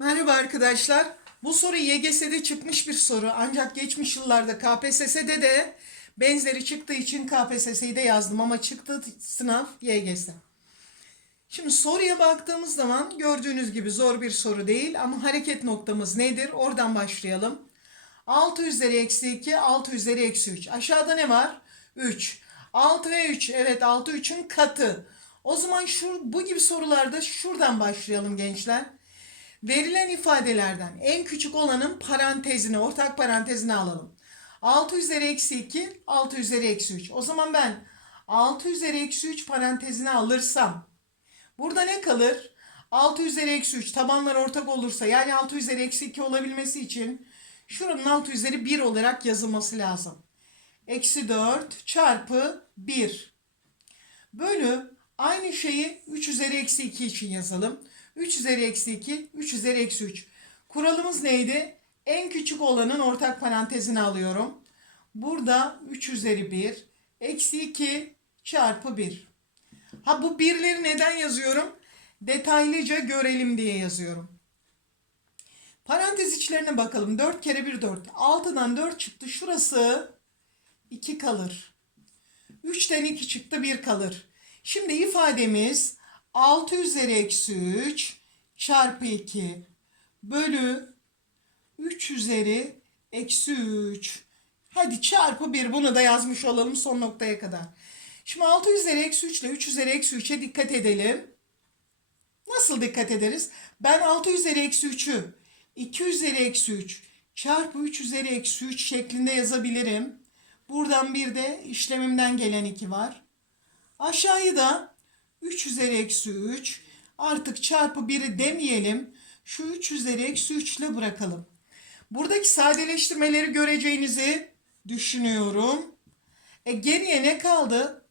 Merhaba arkadaşlar. Bu soru YGS'de çıkmış bir soru. Ancak geçmiş yıllarda KPSS'de de benzeri çıktığı için KPSS'yi de yazdım ama çıktı sınav YGS. Şimdi soruya baktığımız zaman gördüğünüz gibi zor bir soru değil ama hareket noktamız nedir? Oradan başlayalım. 6 üzeri eksi 2, 6 üzeri eksi 3. Aşağıda ne var? 3. 6 ve 3. Evet 6 3'ün katı. O zaman şu, bu gibi sorularda şuradan başlayalım gençler. Verilen ifadelerden en küçük olanın parantezini, ortak parantezini alalım. 6 üzeri eksi 2, 6 üzeri eksi 3. O zaman ben 6 üzeri eksi 3 parantezini alırsam burada ne kalır? 6 üzeri eksi 3 tabanlar ortak olursa yani 6 üzeri eksi 2 olabilmesi için şuranın 6 üzeri 1 olarak yazılması lazım. Eksi 4 çarpı 1 bölü aynı şeyi 3 üzeri eksi 2 için yazalım. 3 üzeri eksi 2, 3 üzeri eksi 3. Kuralımız neydi? En küçük olanın ortak parantezini alıyorum. Burada 3 üzeri 1, eksi 2 çarpı 1. Ha bu birleri neden yazıyorum? Detaylıca görelim diye yazıyorum. Parantez içlerine bakalım. 4 kere 1 4. 6'dan 4 çıktı. Şurası 2 kalır. 3'ten 2 çıktı 1 kalır. Şimdi ifademiz 6 üzeri eksi 3 çarpı 2 bölü 3 üzeri eksi 3. Hadi çarpı 1 bunu da yazmış olalım son noktaya kadar. Şimdi 6 üzeri eksi 3 ile 3 üzeri eksi 3'e dikkat edelim. Nasıl dikkat ederiz? Ben 6 üzeri eksi 3'ü 2 üzeri eksi 3 çarpı 3 üzeri eksi 3 şeklinde yazabilirim. Buradan bir de işlemimden gelen 2 var. Aşağıyı da 3 üzeri eksi 3 artık çarpı 1'i demeyelim. Şu 3 üzeri eksi 3 ile bırakalım. Buradaki sadeleştirmeleri göreceğinizi düşünüyorum. E geriye ne kaldı?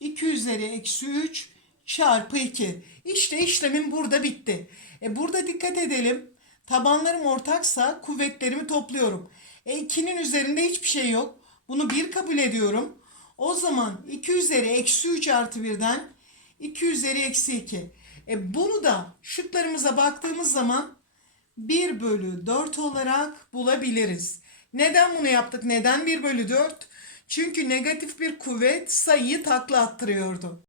2 üzeri eksi 3 çarpı 2. İşte işlemim burada bitti. E burada dikkat edelim. Tabanlarım ortaksa kuvvetlerimi topluyorum. E 2'nin üzerinde hiçbir şey yok. Bunu 1 kabul ediyorum. O zaman 2 üzeri eksi 3 artı 1'den 2 üzeri eksi 2. E bunu da şıklarımıza baktığımız zaman 1 bölü 4 olarak bulabiliriz. Neden bunu yaptık? Neden 1 bölü 4? Çünkü negatif bir kuvvet sayıyı takla attırıyordu.